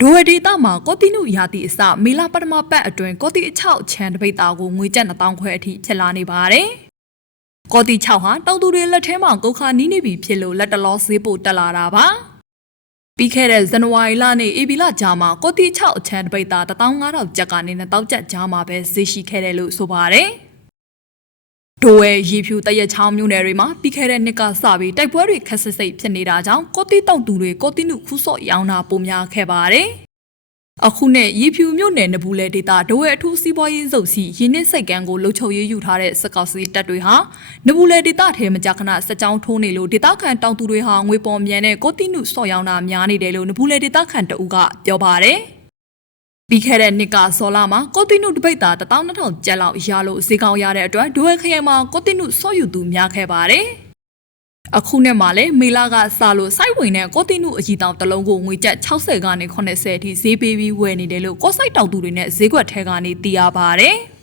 ဒိုဝဒေတာမှာကောတိနုရာတီအစမေလာပထမပတ်အတွင်းကောတိအချောက်ချန်တပိတ်သားကိုငွေကျပ်1000ခွဲအထိဖြစ်လာနေပါတယ်။ကောတိ6ဟာတောက်သူတွေလက်ထဲမှာကုတ်ခါနီးနေပြီဖြစ်လို့လက်တလောဈေးပို့တက်လာတာပါ။ပြီးခဲ့တဲ့ဇန်နဝါရီလနဲ့ဧပြီလကြားမှာကောတိ6အချန်တပိတ်သား15000ကျပ်ကနေ1000ကျပ်ကြားမှာပဲဈေးရှိခဲ့တယ်လို့ဆိုပါတယ်။ ဒိုဝဲရေဖြူတရက်ချောင်းမြို့နယ်တွေမှာပြီးခဲ့တဲ့နှစ်ကစပြီးတိုက်ပွဲတွေခက်ဆစ်စိတ်ဖြစ်နေတာကြောင့်ကောတိတောက်သူတွေကောတိနုခူးစော့ရောင်းတာပုံများခဲ့ပါတယ်။အခုနဲ့ရေဖြူမြို့နယ်နဘူးလေဒေတာဒိုဝဲအထူးစီးပွားရေးစုပ်စီရင်းနှစ်စိတ်ကန်းကိုလှုပ်ချုပ်ရေးယူထားတဲ့စကောက်စီတပ်တွေဟာနဘူးလေဒေတာထဲမကြခဏစက်ကြောင်းထိုးနေလို့ဒေတာခန်တောင်သူတွေဟာငွေပေါ်မြန်တဲ့ကောတိနုစော့ရောင်းတာများနေတယ်လို့နဘူးလေဒေတာခန်တအူးကပြောပါတယ်။ ပြီးခဲ့တဲ့နှစ်ကစောလာမှာကိုတိနုတပိတ်တာ12000ကျပ်လောက်ရလို့ဈေးကောင်းရတဲ့အတွက်ဒိုဝဲခရိုင်မှာကိုတိနုစော့ယူသူများခဲ့ပါတယ်။အခုနဲ့မှလည်းမေလာကစလို့စိုက်ဝင်တဲ့ကိုတိနုအကြီးတောင်တစ်လုံးကိုငွေကျပ်60ကနေ80အထိဈေးပေးပြီးဝယ်နေတယ်လို့ကိုစိုက်တောင်သူတွေနဲ့ဈေးကွက်ထဲကနေသိရပါတယ်။